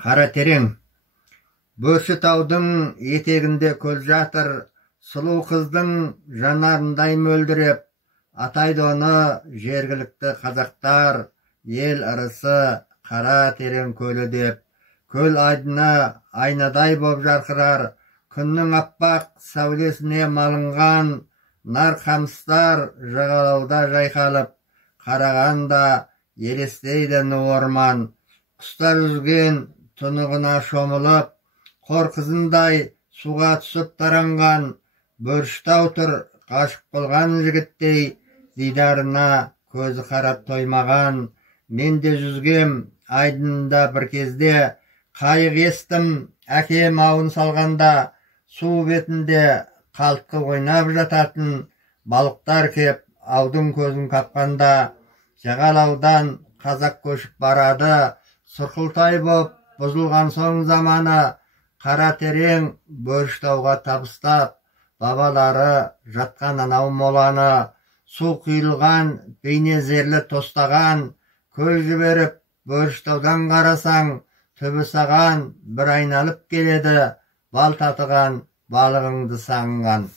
Қара терең. Бөрші таудың етегінде көл жатыр, сұлу қыздың жанарындай мөлдіреп, атайды оны жергілікті қазақтар, ел ырысы қара терең көлі деп. Көл айдына айнадай боп жарқырар, күннің аппақ сәулесіне малынған, нар қамыстар жағалауда жайқалып, қарағанда елестейді ну орман. Құстар үзген тұнығына шомылып, қор қызындай суға түсіп таранған, Бөршітау тұр ғашық болған жігіттей, дидарына көзі қарап тоймаған. Мен де жүзгем айдынында бір кезде, қайық естім әкем ауын салғанда, су бетінде қалтқы ойнап жататын, балықтар кеп аудың көзін қапқанда. Жағалаудан қазақ көшіп барады, сұрқылтай боп бұзылған соң заманы, қара терең Бөршітауға табыстап, бабалары жатқан анау моланы. Су құйылған бейне зерлі тостаған, көз жіберіп Бөршітаудан қарасаң, түбі саған бір айналып келеді, бал татыған балығыңды сағынған.